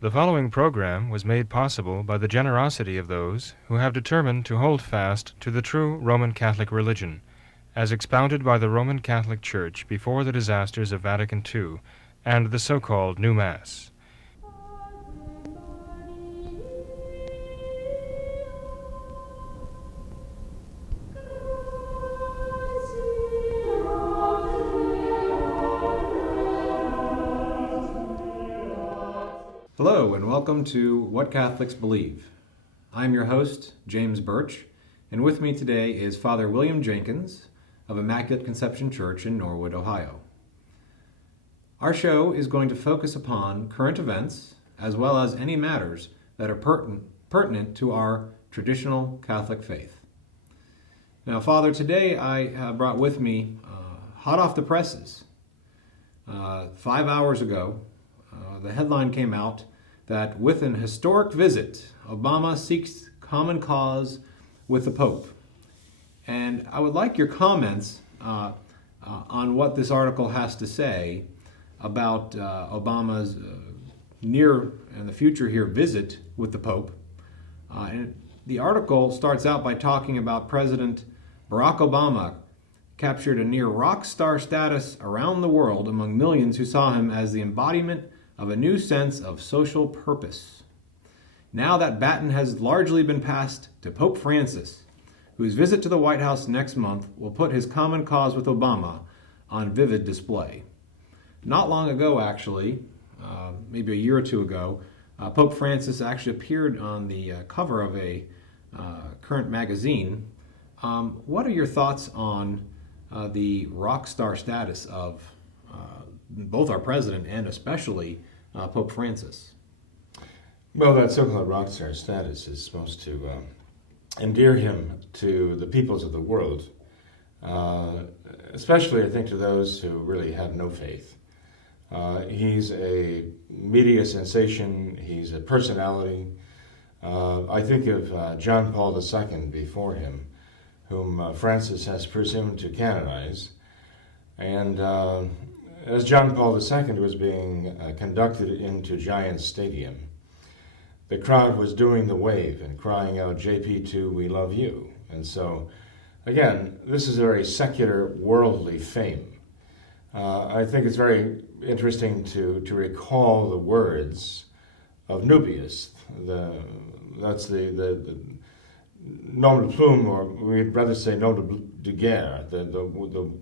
The following program was made possible by the generosity of those who have determined to hold fast to the true Roman Catholic religion, as expounded by the Roman Catholic Church before the disasters of Vatican II and the so-called New Mass. Hello, and welcome to What Catholics Believe. I'm your host, James Birch, and with me today is Father William Jenkins of Immaculate Conception Church in Norwood, Ohio. Our show is going to focus upon current events as well as any matters that are pertinent to our traditional Catholic faith. Now, Father, today I brought with me, hot off the presses, 5 hours ago, the headline came out that with an historic visit, Obama seeks common cause with the Pope. And I would like your comments on what this article has to say about Obama's near and the future here visit with the Pope. And the article starts out by talking about President Barack Obama captured a near rock star status around the world among millions who saw him as the embodiment of a new sense of social purpose. Now that baton has largely been passed to Pope Francis, whose visit to the White House next month will put his common cause with Obama on vivid display. Not long ago, actually, maybe a year or two ago, Pope Francis actually appeared on the cover of a current magazine. What are your thoughts on the rock star status of both our president and especially Pope Francis? Well, that so-called rock star status is supposed to endear him to the peoples of the world, especially, I think, to those who really have no faith. He's a media sensation. He's a personality. I think of John Paul II before him, whom Francis has presumed to canonize. And as John Paul II was being conducted into Giants Stadium, the crowd was doing the wave and crying out, JP2, we love you. And so, again, this is a very secular, worldly fame. I think it's very interesting to recall the words of Nubius. That's the nom de plume, or we'd rather say nom de guerre, the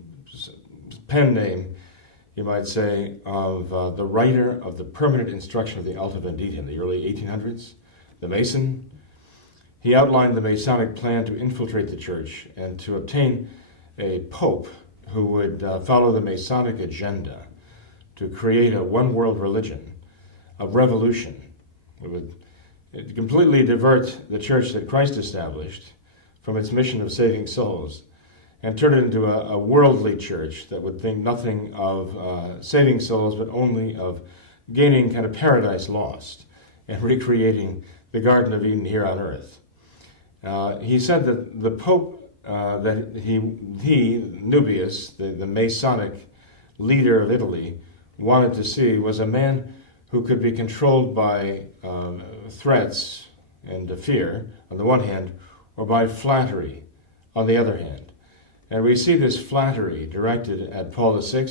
pen name, you might say, of the writer of the Permanent Instruction of the Alta Vendita in the early 1800s, the Mason. He outlined the Masonic plan to infiltrate the church and to obtain a pope who would follow the Masonic agenda to create a one-world religion, a revolution. It would completely divert the church that Christ established from its mission of saving souls and turn it into a worldly church that would think nothing of saving souls, but only of gaining kind of paradise lost and recreating the Garden of Eden here on earth. He said that the Pope, that he Nubius, the Masonic leader of Italy, wanted to see was a man who could be controlled by threats and fear, on the one hand, or by flattery, on the other hand. And we see this flattery directed at Paul VI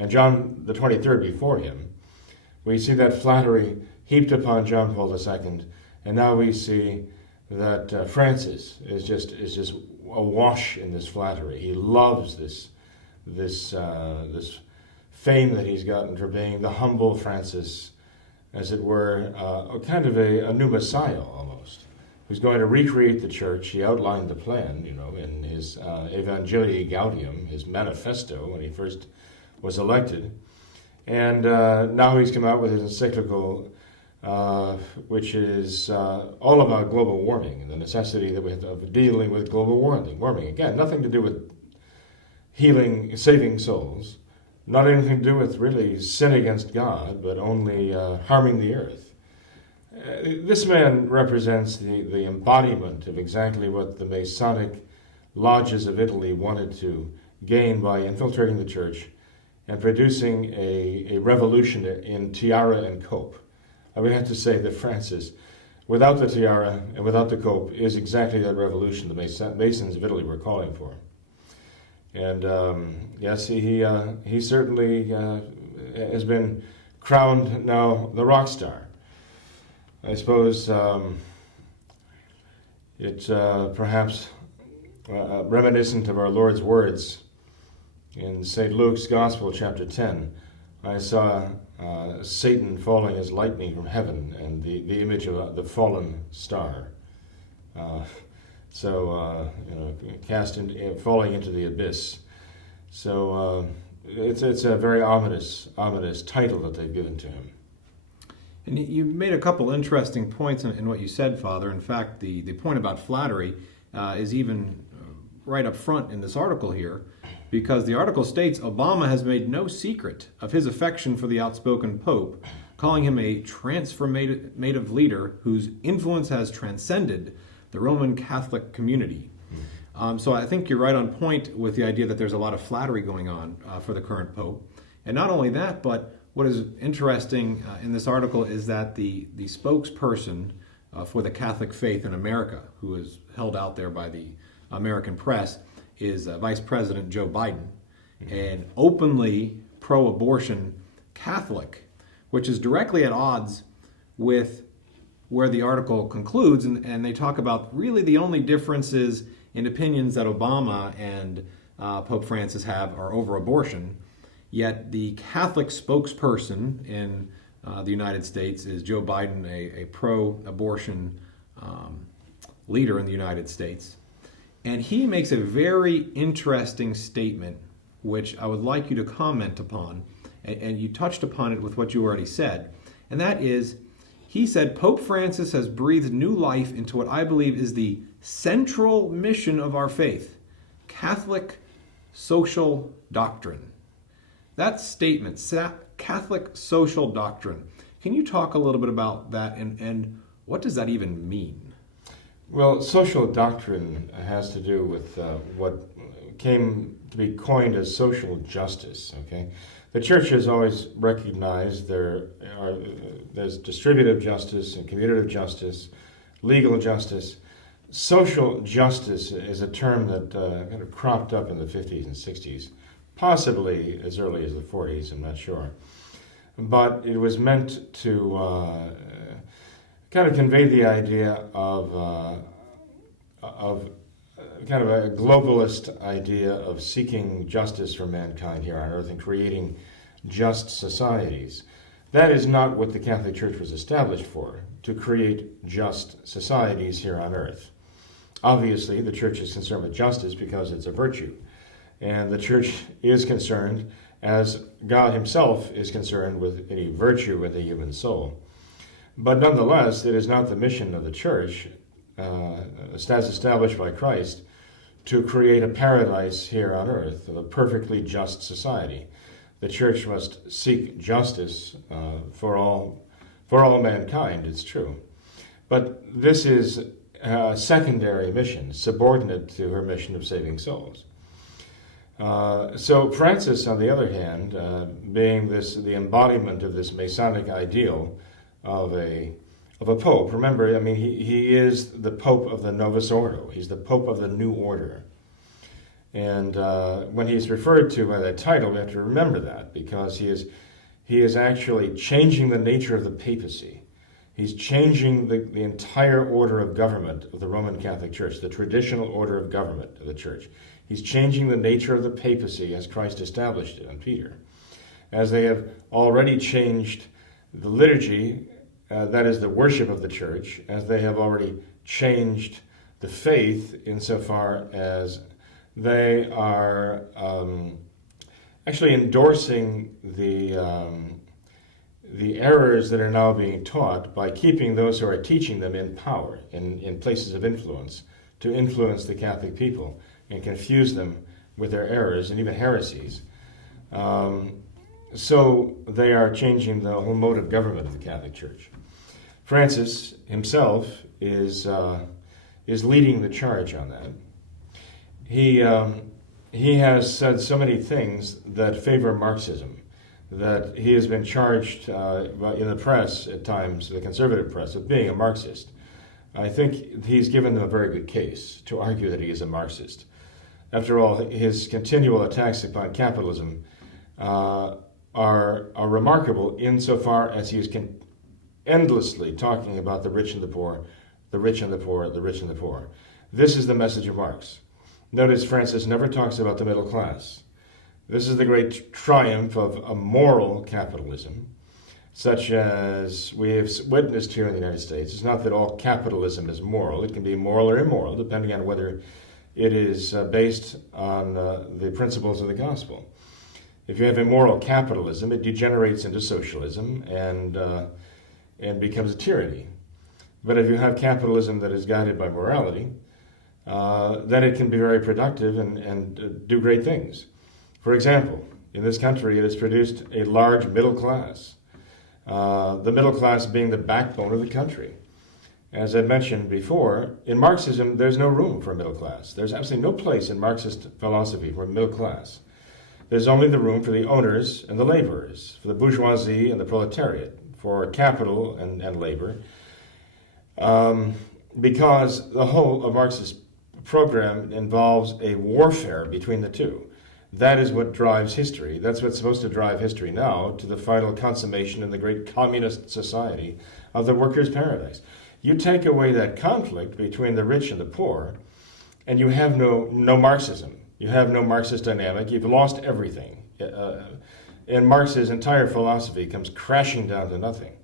and John the 23rd before him. We see that flattery heaped upon John Paul II, and now we see that Francis is just awash in this flattery. He loves this fame that he's gotten for being the humble Francis, as it were, kind of a new Messiah almost, who's going to recreate the church. He outlined the plan, in his Evangelii Gaudium, his manifesto, when he first was elected. And now he's come out with his encyclical, which is all about global warming and the necessity that we have of dealing with global warming. Again, nothing to do with healing, saving souls, not anything to do with really sin against God, but only harming the earth. This man represents the embodiment of exactly what the Masonic lodges of Italy wanted to gain by infiltrating the church and producing a revolution in tiara and cope, I would have to say that Francis, without the tiara and without the cope, is exactly that revolution the Masons of Italy were calling for. And yes, he certainly has been crowned now the rock star. I suppose it's perhaps reminiscent of our Lord's words in St. Luke's Gospel, chapter 10. I saw Satan falling as lightning from heaven, and the image of the fallen star. Falling into the abyss. So it's a very ominous title that they've given to him. And you made a couple interesting points in what you said, Father. In fact, the point about flattery is even right up front in this article here, because the article states Obama has made no secret of his affection for the outspoken Pope, calling him a transformative leader whose influence has transcended the Roman Catholic community. So I think you're right on point with the idea that there's a lot of flattery going on for the current Pope. And not only that, but what is interesting in this article is that the spokesperson for the Catholic faith in America, who is held out there by the American press, is Vice President Joe Biden, an openly pro-abortion Catholic, which is directly at odds with where the article concludes, and they talk about really the only differences in opinions that Obama and Pope Francis have are over abortion, yet the Catholic spokesperson in the United States is Joe Biden, a pro-abortion leader in the United States. And he makes a very interesting statement, which I would like you to comment upon, and you touched upon it with what you already said, and that is, he said, Pope Francis has breathed new life into what I believe is the central mission of our faith, Catholic social doctrine. That statement, Catholic social doctrine, can you talk a little bit about that, and what does that even mean? Well, social doctrine has to do with what came to be coined as social justice, okay? The Church has always recognized there's distributive justice and commutative justice, legal justice. Social justice is a term that kind of cropped up in the 50s and 60s, possibly as early as the 40s, I'm not sure. But it was meant to kind of convey the idea of kind of a globalist idea of seeking justice for mankind here on earth and creating just societies. That is not what the Catholic Church was established for, to create just societies here on earth. Obviously, the Church is concerned with justice because it's a virtue. And the Church is concerned, as God himself is concerned, with any virtue in the human soul. But nonetheless, it is not the mission of the Church, as established by Christ, to create a paradise here on earth, a perfectly just society. The Church must seek justice for all mankind, it's true. But this is a secondary mission, subordinate to her mission of saving souls. So Francis, on the other hand, being the embodiment of this Masonic ideal of a pope. Remember, I mean, he is the Pope of the Novus Ordo. He's the Pope of the New Order. And when he's referred to by that title, we have to remember that, because he is actually changing the nature of the papacy. He's changing the entire order of government of the Roman Catholic Church, the traditional order of government of the Church. He's changing the nature of the papacy as Christ established it on Peter. As they have already changed the liturgy, that is the worship of the Church, as they have already changed the faith insofar as they are actually endorsing the errors that are now being taught by keeping those who are teaching them in power, in places of influence, to influence the Catholic people and confuse them with their errors and even heresies. So they are changing the whole mode of government of the Catholic Church. Francis himself is leading the charge on that. He has said so many things that favor Marxism, that he has been charged in the press at times, the conservative press, of being a Marxist. I think he's given them a very good case to argue that he is a Marxist. After all, his continual attacks upon capitalism are remarkable insofar as he is endlessly talking about the rich and the poor, the rich and the poor, the rich and the poor. This is the message of Marx. Notice Francis never talks about the middle class. This is the great triumph of a moral capitalism, such as we have witnessed here in the United States. It's not that all capitalism is moral. It can be moral or immoral, depending on whether it is based on the principles of the gospel. If you have immoral capitalism, it degenerates into socialism and becomes a tyranny. But if you have capitalism that is guided by morality, then it can be very productive and do great things. For example, in this country, it has produced a large middle class, the middle class being the backbone of the country. As I mentioned before, in Marxism, there's no room for a middle class. There's absolutely no place in Marxist philosophy for a middle class. There's only the room for the owners and the laborers, for the bourgeoisie and the proletariat, for capital and labor, because the whole of Marxist program involves a warfare between the two. That is what drives history. That's what's supposed to drive history now to the final consummation in the great communist society of the workers' paradise. You take away that conflict between the rich and the poor, and you have no Marxism. You have no Marxist dynamic. You've lost everything. And Marx's entire philosophy comes crashing down to nothing.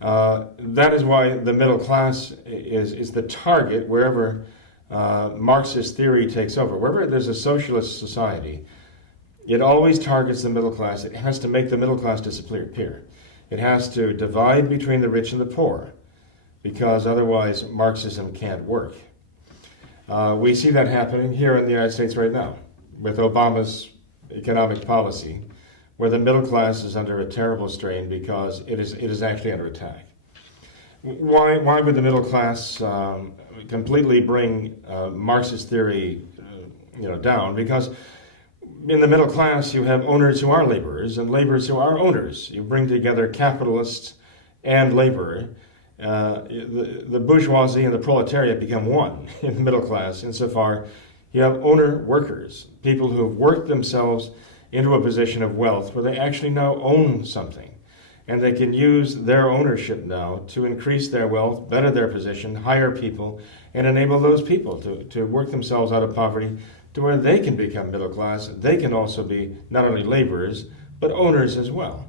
That is why the middle class is the target wherever Marxist theory takes over. Wherever there's a socialist society, it always targets the middle class. It has to make the middle class disappear. It has to divide between the rich and the poor, because otherwise Marxism can't work. We see that happening here in the United States right now with Obama's economic policy, where the middle class is under a terrible strain because it is actually under attack. Why would the middle class completely bring Marxist theory down? Because in the middle class you have owners who are laborers and laborers who are owners. You bring together capitalists and labor. The bourgeoisie and the proletariat become one in the middle class insofar you have owner workers, people who have worked themselves into a position of wealth where they actually now own something. And they can use their ownership now to increase their wealth, better their position, hire people, and enable those people to work themselves out of poverty to where they can become middle class. They can also be not only laborers, but owners as well.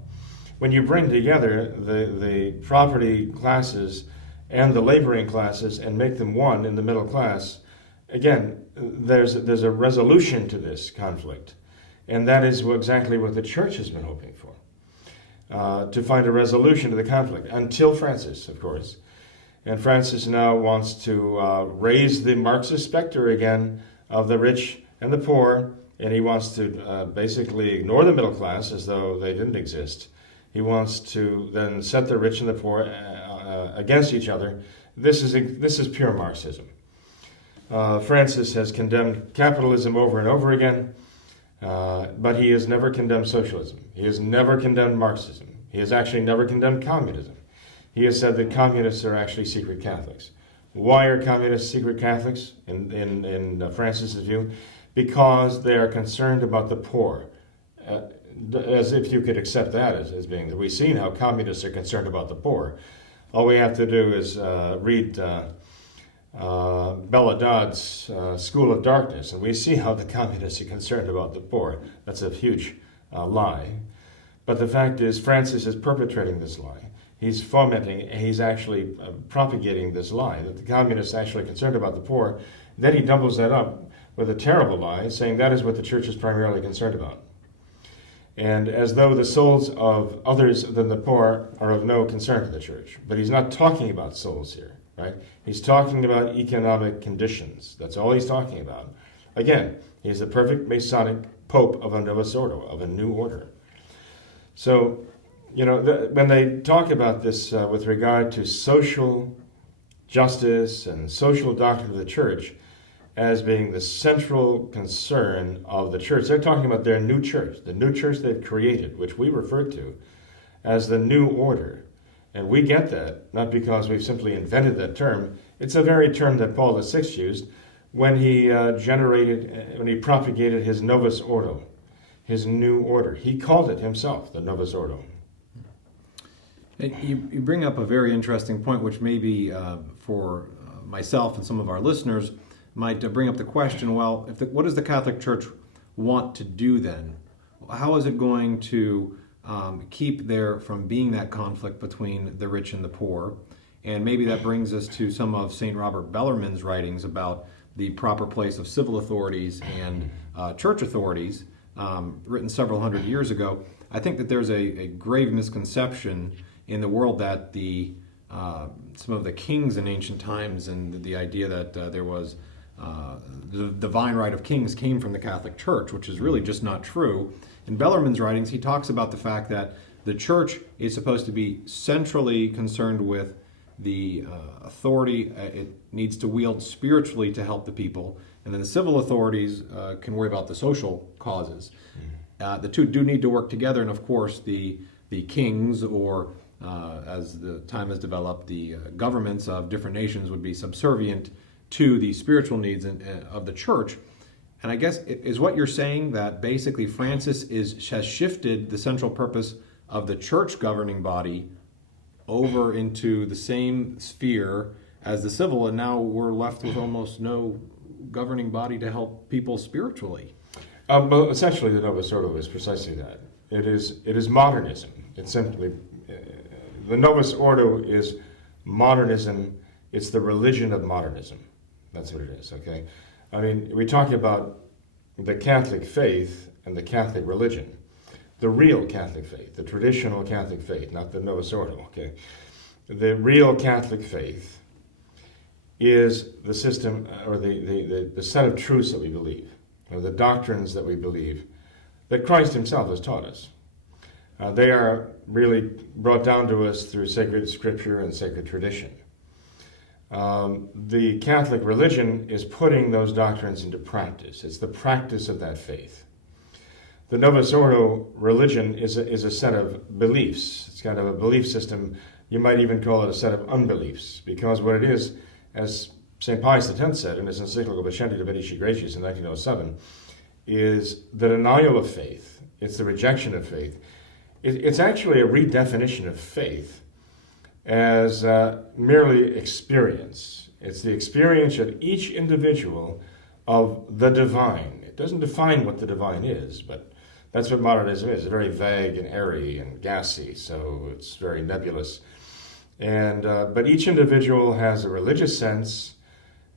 When you bring together the property classes and the laboring classes and make them one in the middle class, again, there's a resolution to this conflict. And that is exactly what the church has been hoping for. To find a resolution to the conflict, until Francis, of course. And Francis now wants to raise the Marxist specter again of the rich and the poor, and he wants to basically ignore the middle class as though they didn't exist. He wants to then set the rich and the poor against each other. This is pure Marxism. Francis has condemned capitalism over and over again. But he has never condemned socialism. He has never condemned Marxism. He has actually never condemned communism. He has said that communists are actually secret Catholics. Why are communists secret Catholics in Francis's view? Because they are concerned about the poor. As if you could accept that as being that. We've seen how communists are concerned about the poor. All we have to do is read Bella Dodd's School of Darkness, and we see how the communists are concerned about the poor. That's a huge lie. But the fact is, Francis is perpetrating this lie. He's fomenting, he's actually propagating this lie, that the communists are actually concerned about the poor. Then he doubles that up with a terrible lie, saying that is what the church is primarily concerned about. And as though the souls of others than the poor are of no concern to the church. But he's not talking about souls here. Right? He's talking about economic conditions. That's all he's talking about. Again, he's the perfect Masonic Pope of a Novus Ordo, of a new order. So, when they talk about this with regard to social justice and social doctrine of the church, as being the central concern of the church. They're talking about their new church, the new church they've created, which we refer to as the new order. And we get that, not because we've simply invented that term. It's the very term that Paul VI used when he propagated his Novus Ordo, his new order. He called it himself the Novus Ordo. You bring up a very interesting point, which maybe for myself and some of our listeners might bring up the question, well, what does the Catholic Church want to do then? How is it going to keep there from being that conflict between the rich and the poor? And maybe that brings us to some of St. Robert Bellarmine's writings about the proper place of civil authorities and church authorities, written several hundred years ago. I think that there's a grave misconception in the world that some of the kings in ancient times and the idea that there was the divine right of kings came from the Catholic Church, which is really just not true. In Bellarmine's writings, he talks about the fact that the church is supposed to be centrally concerned with the authority it needs to wield spiritually to help the people, and then the civil authorities can worry about the social causes. The two do need to work together, and of course the kings, or as the time has developed, the governments of different nations would be subservient to the spiritual needs of the church. And I guess is what you're saying that basically Francis has shifted the central purpose of the church governing body over into the same sphere as the civil, and now we're left with almost no governing body to help people spiritually. Well, essentially, the Novus Ordo is precisely that. It is modernism. It's simply the Novus Ordo is modernism. It's the religion of modernism. That's what it is. Okay, I mean, we're talking about the Catholic faith and the Catholic religion. The real Catholic faith, the traditional Catholic faith, not the Novus Ordo, okay? The real Catholic faith is the system, or the set of truths that we believe, or the doctrines that we believe, that Christ himself has taught us. They are really brought down to us through sacred scripture and sacred tradition. The Catholic religion is putting those doctrines into practice. It's the practice of that faith. The Novus Ordo religion is a set of beliefs. It's kind of a belief system. You might even call it a set of unbeliefs, because what it is, as St. Pius X said in his encyclical Vicenti Divinici Gratiis in 1907, is the denial of faith. It's the rejection of faith. It's actually a redefinition of faith as merely experience. It's the experience of each individual of the divine. It doesn't define what the divine is, but that's what modernism is. It's very vague and airy and gassy, so it's very nebulous. And but each individual has a religious sense,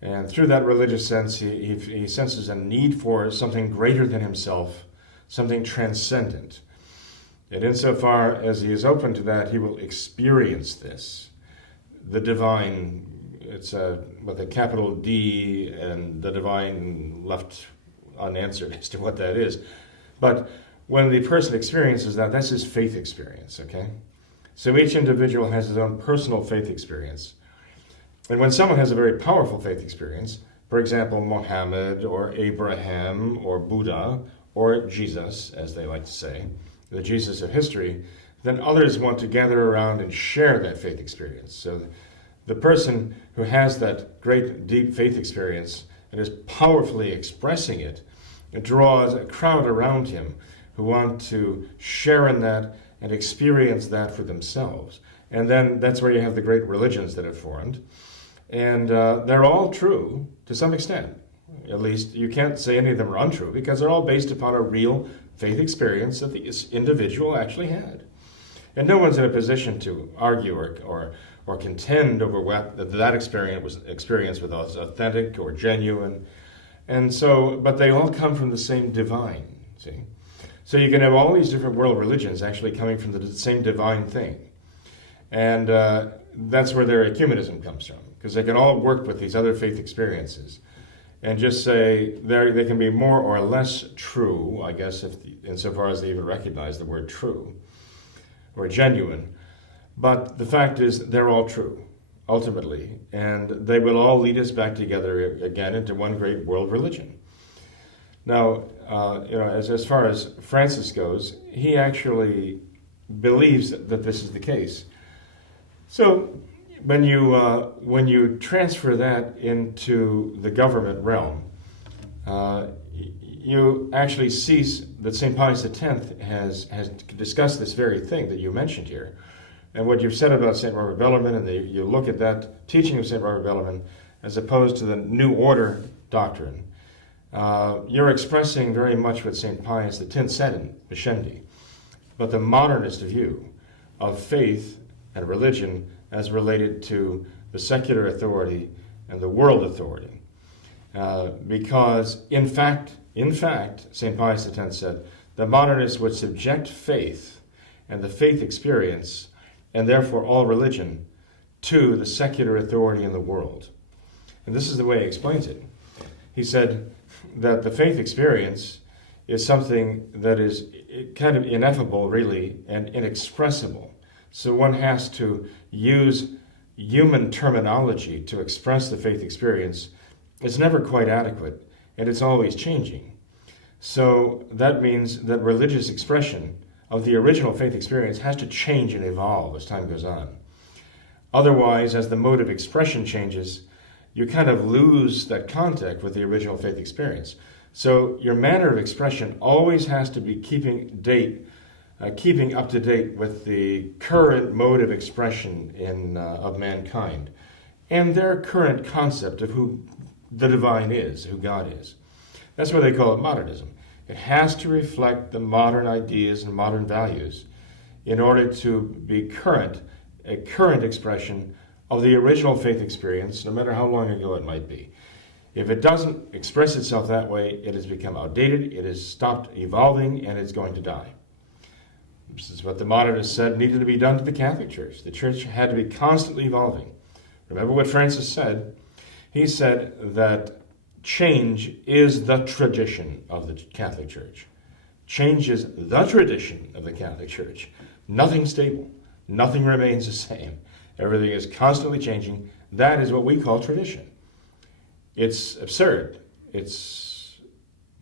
and through that religious sense, he senses a need for something greater than himself, something transcendent. And insofar as he is open to that, he will experience this. The divine, it's with a capital D, and the divine left unanswered as to what that is. But when the person experiences that, that's his faith experience, okay? So each individual has his own personal faith experience. And when someone has a very powerful faith experience, for example, Mohammed or Abraham or Buddha or Jesus, as they like to say, the Jesus of history, then others want to gather around and share that faith experience. So the person who has that great, deep faith experience and is powerfully expressing it draws a crowd around him who want to share in that and experience that for themselves. And then that's where you have the great religions that have formed. And they're all true to some extent. At least you can't say any of them are untrue, because they're all based upon a real faith experience that the individual actually had. And no one's in a position to argue or contend over whether that experience was authentic or genuine. And so, but they all come from the same divine, see? So you can have all these different world religions actually coming from the same divine thing. And that's where their ecumenism comes from, because they can all work with these other faith experiences and just say they can be more or less true, I guess, insofar as they even recognize the word true or genuine. But the fact is, they're all true. ultimately, and they will all lead us back together again into one great world religion. Now, as far as Francis goes, he actually believes that this is the case. So, when you transfer that into the government realm, you actually see that St. Pius X has discussed this very thing that you mentioned here. And what you've said about St. Robert Bellarmine, and you look at that teaching of St. Robert Bellarmine as opposed to the New Order doctrine, you're expressing very much what St. Pius X said in Pascendi, but the modernist view of faith and religion as related to the secular authority and the world authority. Because, in fact, St. Pius X said, the modernists would subject faith and the faith experience, and therefore all religion, to the secular authority in the world. And this is the way he explains it. He said that the faith experience is something that is kind of ineffable, really, and inexpressible. So one has to use human terminology to express the faith experience. It's never quite adequate, and it's always changing. So that means that religious expression of the original faith experience has to change and evolve as time goes on. Otherwise, as the mode of expression changes, you kind of lose that contact with the original faith experience. So your manner of expression always has to be keeping up to date with the current mode of expression of mankind and their current concept of who the divine is, who God is. That's why they call it modernism. It has to reflect the modern ideas and modern values in order to be a current expression of the original faith experience, no matter how long ago it might be. If it doesn't express itself that way, it has become outdated, it has stopped evolving, and it's going to die. This is what the modernists said needed to be done to the Catholic Church. The Church had to be constantly evolving. Remember what Francis said? He said that change is the tradition of the Catholic Church. Change is the tradition of the Catholic Church. Nothing stable. Nothing remains the same. Everything is constantly changing. That is what we call tradition. It's absurd. It's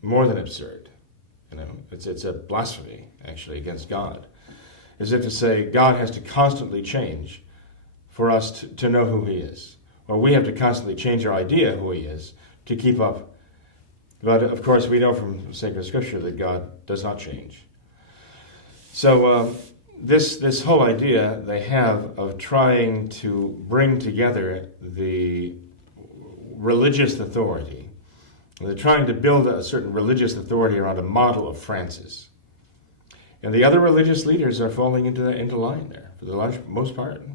more than absurd. It's a blasphemy, actually, against God. As if to say God has to constantly change for us to know who he is. Or we have to constantly change our idea of who he is to keep up. But, of course, we know from sacred scripture that God does not change. So this whole idea they have of trying to bring together the religious authority, they're trying to build a certain religious authority around a model of Francis. And the other religious leaders are falling into line there, for the most part.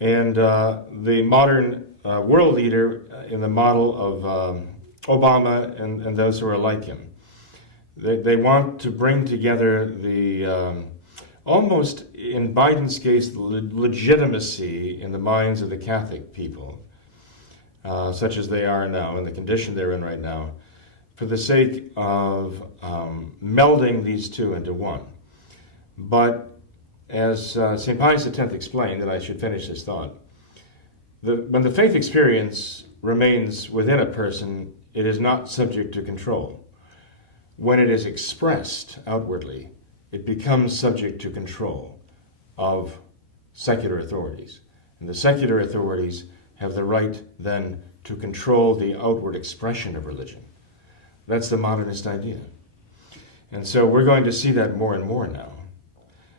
And the modern world leader in the model of Obama and those who are like him, they want to bring together the, almost in Biden's case, the legitimacy in the minds of the Catholic people, such as they are now, and the condition they're in right now, for the sake of melding these two into one. But as St. Pius X explained, and I should finish this thought, when the faith experience remains within a person, it is not subject to control. When it is expressed outwardly, it becomes subject to control of secular authorities. And the secular authorities have the right then to control the outward expression of religion. That's the modernist idea. And so we're going to see that more and more now,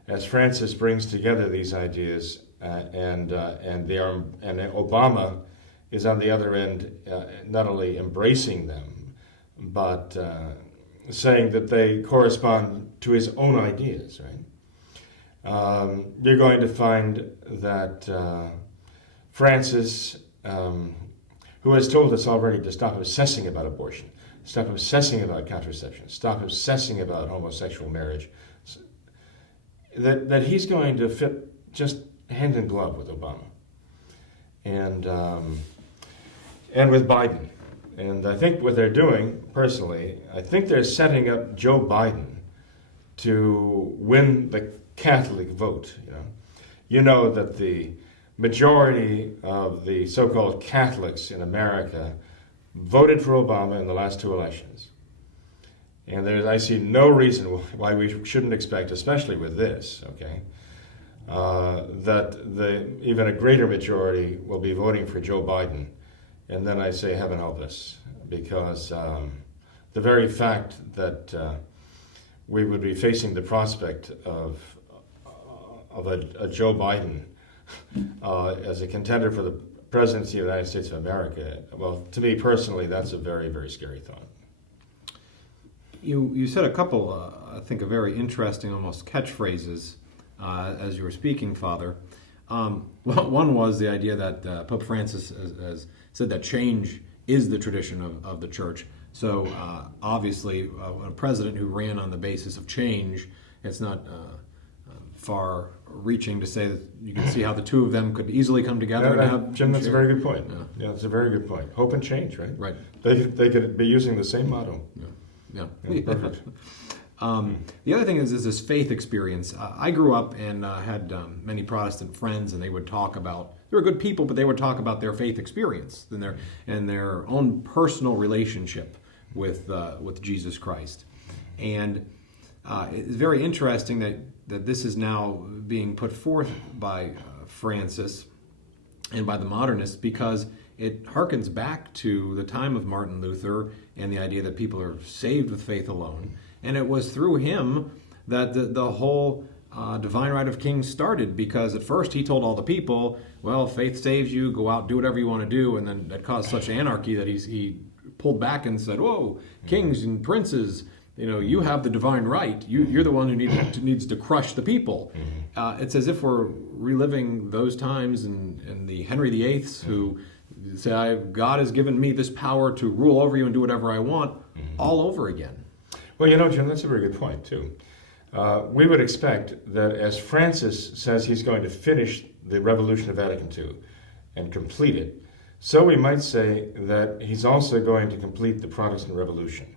as Francis brings together these ideas, and Obama is on the other end, not only embracing them, but saying that they correspond to his own ideas. Right? You're going to find that Francis, who has told us already to stop obsessing about abortion, stop obsessing about contraception, stop obsessing about homosexual marriage, that he's going to fit just hand in glove with Obama and with Biden. And I think what they're doing, personally, I think they're setting up Joe Biden to win the Catholic vote. You know that the majority of the so-called Catholics in America voted for Obama in the last two elections. And I see no reason why we shouldn't expect, especially with this, okay, that even a greater majority will be voting for Joe Biden. And then I say, heaven help us, because the very fact that we would be facing the prospect of a Joe Biden as a contender for the presidency of the United States of America, well, to me personally, that's a very, very scary thought. You said a couple, I think, of very interesting, almost catchphrases as you were speaking, Father. One was the idea that Pope Francis has said that change is the tradition of the church. So obviously, a president who ran on the basis of change, it's not far-reaching to say that you can see how the two of them could easily come together. Jim, that's a very good point. Yeah, that's a very good point. Hope and change, right? Right. They could be using the same motto. Yeah. Perfect. The other thing is this faith experience. I grew up and had many Protestant friends, and they would talk about, they were good people, but they would talk about their faith experience and their own personal relationship with Jesus Christ. And it's very interesting that this is now being put forth by Francis and by the modernists, because it harkens back to the time of Martin Luther and the idea that people are saved with faith alone. And it was through him that the whole divine right of kings started, because at first he told all the people, well, faith saves you, go out, do whatever you want to do. And then that caused such anarchy that he pulled back and said, whoa, kings and princes, you have the divine right. You're the one who needs to crush the people. It's as if we're reliving those times in the Henry VIII's who say, God has given me this power to rule over you and do whatever I want, all over again. Well, Jim, that's a very good point, too. We would expect that as Francis says he's going to finish the revolution of Vatican II and complete it, so we might say that he's also going to complete the Protestant Revolution.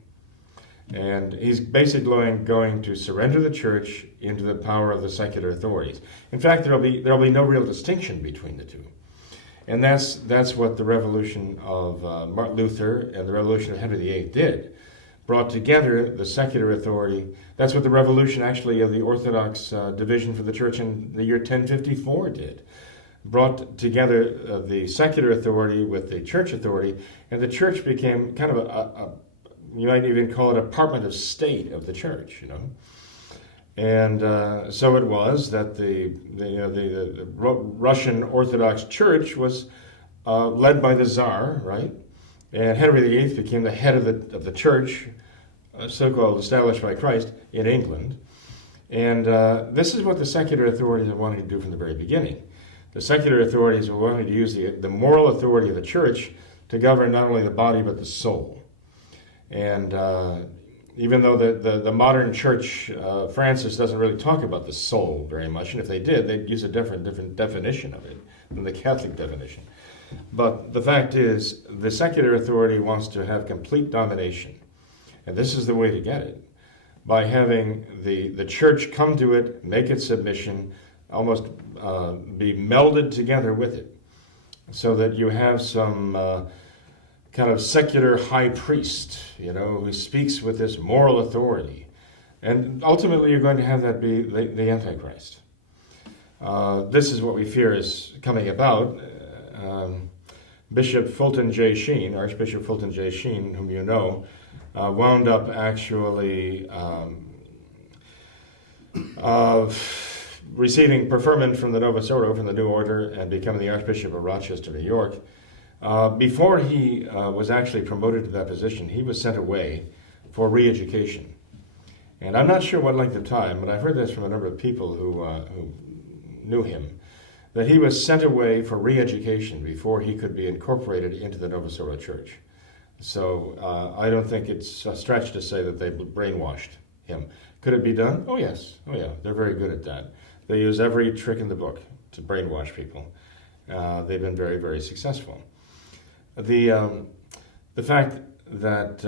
And he's basically going to surrender the church into the power of the secular authorities. In fact, there'll be no real distinction between the two. And that's what the revolution of Martin Luther and the revolution of Henry VIII did. Brought together the secular authority. That's what the revolution actually of the Orthodox division for the church in the year 1054 did. Brought together the secular authority with the church authority, and the church became kind of you might even call it a department of state of the church, And so it was that the Russian Orthodox Church was led by the Tsar, right? And Henry VIII became the head of the church, so-called established by Christ, in England. And this is what the secular authorities have wanted to do from the very beginning. The secular authorities were wanting to use the moral authority of the church to govern not only the body but the soul. And even though the modern church, Francis doesn't really talk about the soul very much, and if they did, they'd use a different definition of it than the Catholic definition. But the fact is, the secular authority wants to have complete domination, and this is the way to get it, by having the church come to it, make its submission, almost be melded together with it, so that you have some kind of secular high priest, who speaks with this moral authority. And ultimately you're going to have that be the Antichrist. This is what we fear is coming about. Bishop Fulton J. Sheen, Archbishop Fulton J. Sheen, whom you know, wound up actually receiving preferment from the Novus Ordo, from the New Order, and becoming the Archbishop of Rochester, New York. Before he was actually promoted to that position, he was sent away for re-education. And I'm not sure what length of time, but I've heard this from a number of people who knew him, that he was sent away for re-education before he could be incorporated into the Novus Ordo Church. So I don't think it's a stretch to say that they brainwashed him. Could it be done? Oh, yes. Oh, yeah. They're very good at that. They use every trick in the book to brainwash people. They've been very, very successful. The fact that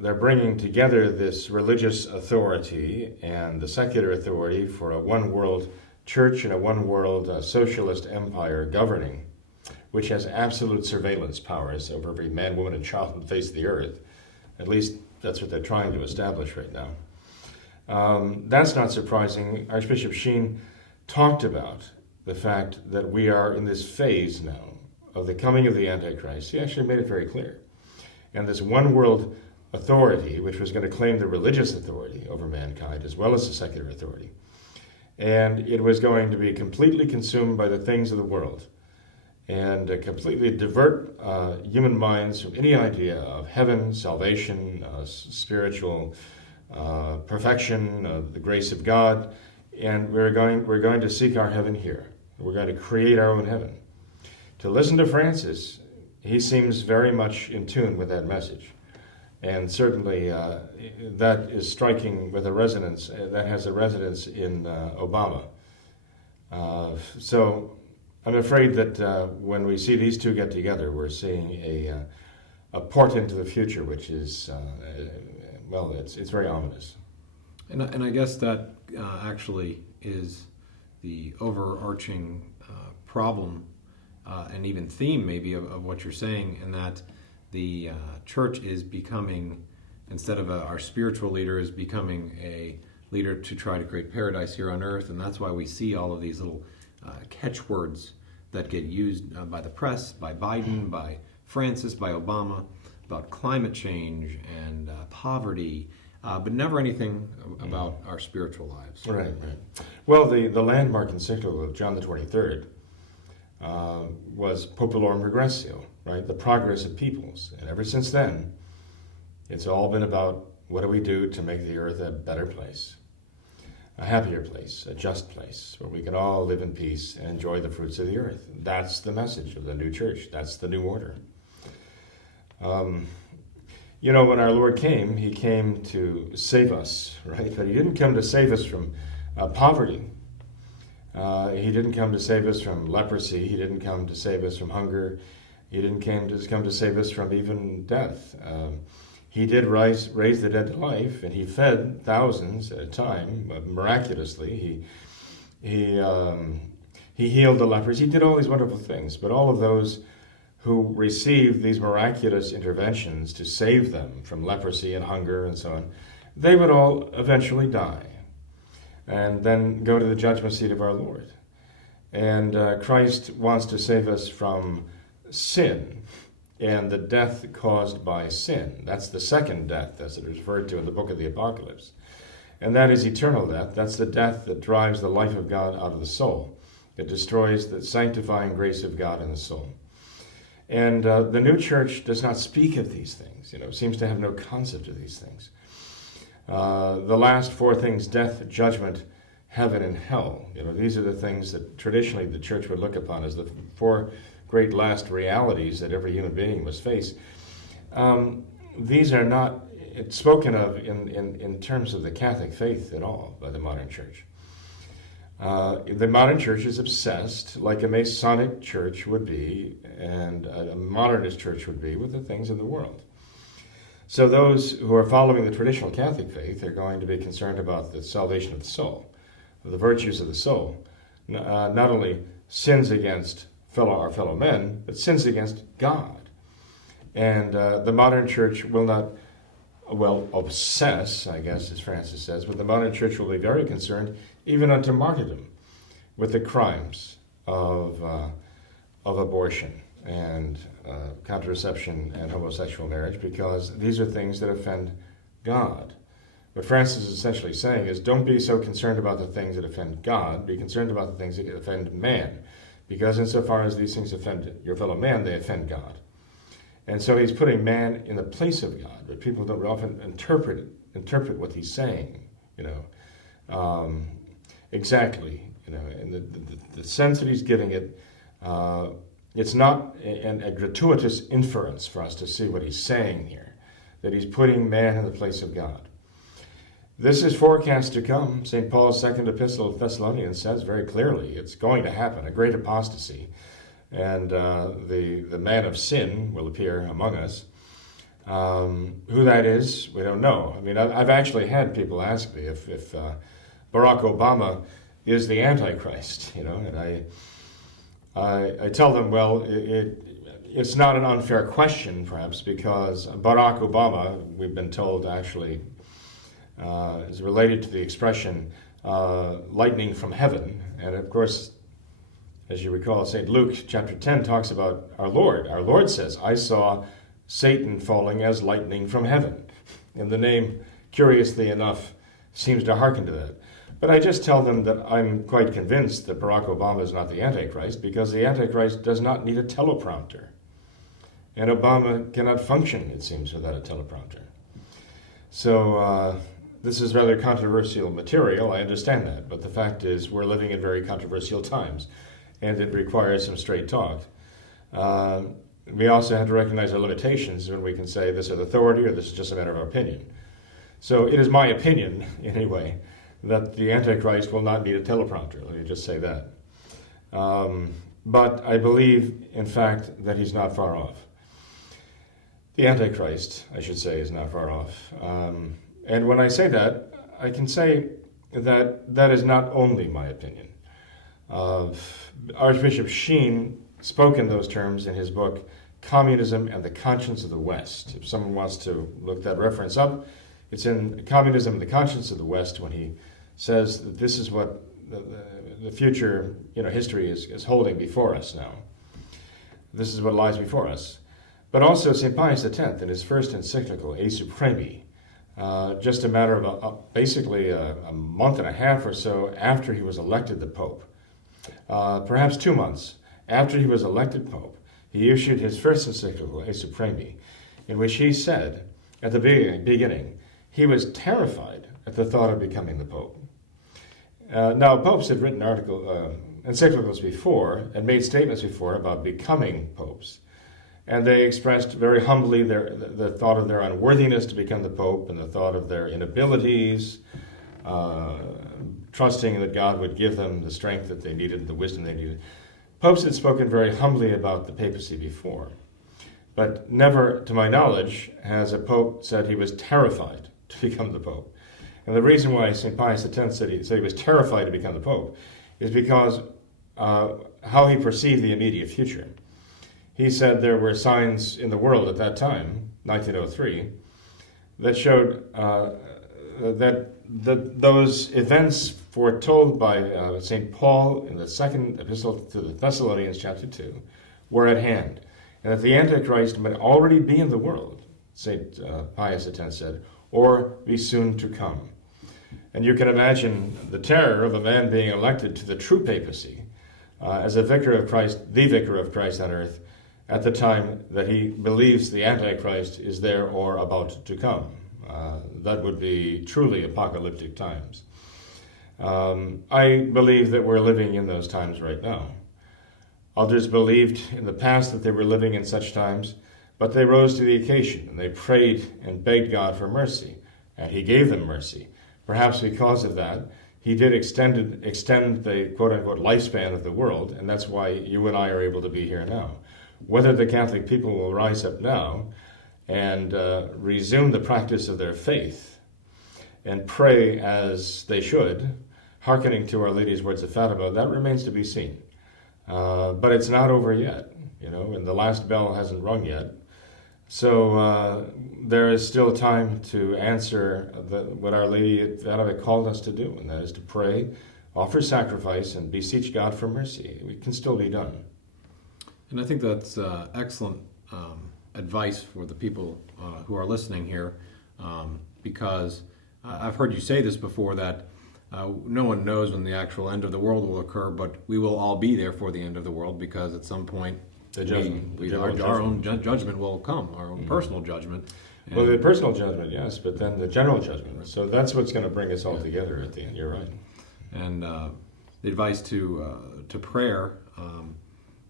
they're bringing together this religious authority and the secular authority for a one world church in a one-world socialist empire governing, which has absolute surveillance powers over every man, woman, and child on the face of the earth. At least that's what they're trying to establish right now. That's not surprising. Archbishop Sheen talked about the fact that we are in this phase now of the coming of the Antichrist. He actually made it very clear. And this one world authority, which was going to claim the religious authority over mankind as well as the secular authority. And it was going to be completely consumed by the things of the world and completely divert human minds from any idea of heaven, salvation, spiritual perfection, the grace of God. And we're going to seek our heaven here. We're going to create our own heaven. To listen to Francis, he seems very much in tune with that message. And certainly that is striking with a resonance, that has a resonance in Obama. So I'm afraid that when we see these two get together, we're seeing a portent to the future, which is, well, it's very ominous. And I guess that actually is the overarching problem and even theme maybe of what you're saying, in that the church is becoming, instead of our spiritual leader, is becoming a leader to try to create paradise here on earth. And that's why we see all of these little catchwords that get used by the press, by Biden, by Francis, by Obama, about climate change and poverty, but never anything about our spiritual lives. Right. Well, the landmark encyclical of John the 23rd was Populorum Progressio, right? The progress of peoples. And ever since then, it's all been about what do we do to make the earth a better place, a happier place, a just place, where we can all live in peace and enjoy the fruits of the earth. That's the message of the new church. That's the new order. You know, when our Lord came, he came to save us, right? But he didn't come to save us from poverty. He didn't come to save us from leprosy. He didn't come to save us from hunger. He didn't come to save us from even death. He did raise the dead to life, and he fed thousands at a time, miraculously. He healed the lepers. He did all these wonderful things, but all of those who received these miraculous interventions to save them from leprosy and hunger and so on, they would all eventually die and then go to the judgment seat of our Lord. And Christ wants to save us from sin and the death caused by sin. That's the second death, as it is referred to in the book of the Apocalypse. And that is eternal death. That's the death that drives the life of God out of the soul. It destroys the sanctifying grace of God in the soul. And the new church does not speak of these things, seems to have no concept of these things. The last four things, death, judgment, heaven, and hell, these are the things that traditionally the church would look upon as the four great last realities that every human being must face. These are not spoken of in terms of the Catholic faith at all by the modern church. The modern church is obsessed, like a Masonic church would be, and a modernist church would be, with the things of the world. So those who are following the traditional Catholic faith are going to be concerned about the salvation of the soul, the virtues of the soul, not only sins against our fellow men, but sins against God. And the modern church will not, obsess, I guess, as Francis says, but the modern church will be very concerned, even unto martyrdom, with the crimes of abortion and contraception and homosexual marriage, because these are things that offend God. What Francis is essentially saying is, don't be so concerned about the things that offend God, be concerned about the things that offend man, because insofar as these things offend your fellow man, they offend God. And so he's putting man in the place of God, but people don't often interpret what he's saying, exactly, and the sense that he's giving it, it's not a gratuitous inference for us to see what he's saying here, that he's putting man in the place of God. This is forecast to come. St. Paul's second epistle of Thessalonians says very clearly it's going to happen, a great apostasy. And the man of sin will appear among us. Who that is, we don't know. I mean, I've actually had people ask me if Barack Obama is the Antichrist, and I tell them, well, it's not an unfair question, perhaps, because Barack Obama, we've been told, actually is related to the expression lightning from heaven. And of course, as you recall, St. Luke chapter 10 talks about our Lord. Our Lord says, I saw Satan falling as lightning from heaven. And the name, curiously enough, seems to hearken to that. But I just tell them that I'm quite convinced that Barack Obama is not the Antichrist, because the Antichrist does not need a teleprompter. And Obama cannot function, it seems, without a teleprompter. So this is rather controversial material, I understand that. But the fact is, we're living in very controversial times, and it requires some straight talk. We also have to recognize our limitations when we can say this is authority or this is just a matter of opinion. So it is my opinion, anyway, that the Antichrist will not need a teleprompter. Let me just say that. But I believe, in fact, that he's not far off. The Antichrist, I should say, is not far off. And when I say that, I can say that that is not only my opinion. Archbishop Sheen spoke in those terms in his book, Communism and the Conscience of the West. If someone wants to look that reference up, it's in Communism and the Conscience of the West when he says that this is what the future history is holding before us now. This is what lies before us. But also St. Pius X in his first encyclical, E Supremi, just a matter of basically a month and a half or so after he was elected the Pope, perhaps 2 months after he was elected Pope, he issued his first encyclical, E Supremi, in which he said, at the beginning, he was terrified at the thought of becoming the Pope. Now, popes had written encyclicals before and made statements before about becoming popes. And they expressed very humbly the thought of their unworthiness to become the Pope and the thought of their inabilities, trusting that God would give them the strength that they needed, the wisdom they needed. Popes had spoken very humbly about the papacy before, but never, to my knowledge, has a pope said he was terrified to become the Pope. And the reason why St. Pius X said he was terrified to become the Pope is because how he perceived the immediate future. He said there were signs in the world at that time, 1903, that showed that those events foretold by St. Paul in the second epistle to the Thessalonians, chapter 2, were at hand, and that the Antichrist might already be in the world, St. Pius X said, or be soon to come. And you can imagine the terror of a man being elected to the true papacy as a vicar of Christ, the vicar of Christ on earth, at the time that he believes the Antichrist is there or about to come. That would be truly apocalyptic times. I believe that we're living in those times right now. Others believed in the past that they were living in such times, but they rose to the occasion and they prayed and begged God for mercy, and he gave them mercy. Perhaps because of that, he did extend the quote-unquote lifespan of the world, and that's why you and I are able to be here now. Whether the Catholic people will rise up now and resume the practice of their faith and pray as they should, hearkening to Our Lady's words of Fatima, that remains to be seen. But it's not over yet, and the last bell hasn't rung yet. So there is still time to answer what Our Lady at Fatima called us to do, and that is to pray, offer sacrifice, and beseech God for mercy. It can still be done. And I think that's excellent advice for the people who are listening here, because I've heard you say this before, that no one knows when the actual end of the world will occur, but we will all be there for the end of the world, because at some point our own judgment will come, our own personal judgment. Well, the personal judgment, yes, but then the general judgment. So that's what's going to bring us all together at the end. You're right. And the advice to prayer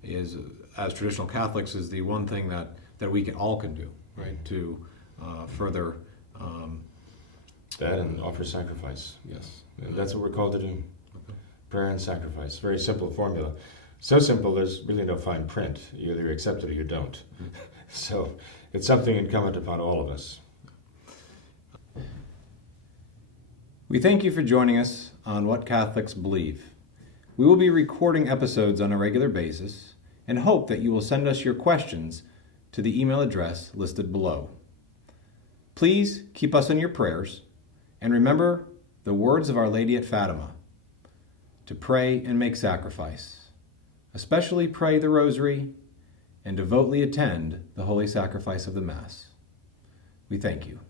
is, as traditional Catholics, is the one thing that we all can do, right? To further that and offer sacrifice. Yes, and that's what we're called to do. Okay. Prayer and sacrifice. Very simple formula. So simple, there's really no fine print. You either accept it or you don't. Mm-hmm. So it's something incumbent upon all of us. We thank you for joining us on What Catholics Believe. We will be recording episodes on a regular basis and hope that you will send us your questions to the email address listed below. Please keep us in your prayers and remember the words of Our Lady at Fatima, to pray and make sacrifice, especially pray the Rosary and devotedly attend the Holy Sacrifice of the Mass. We thank you.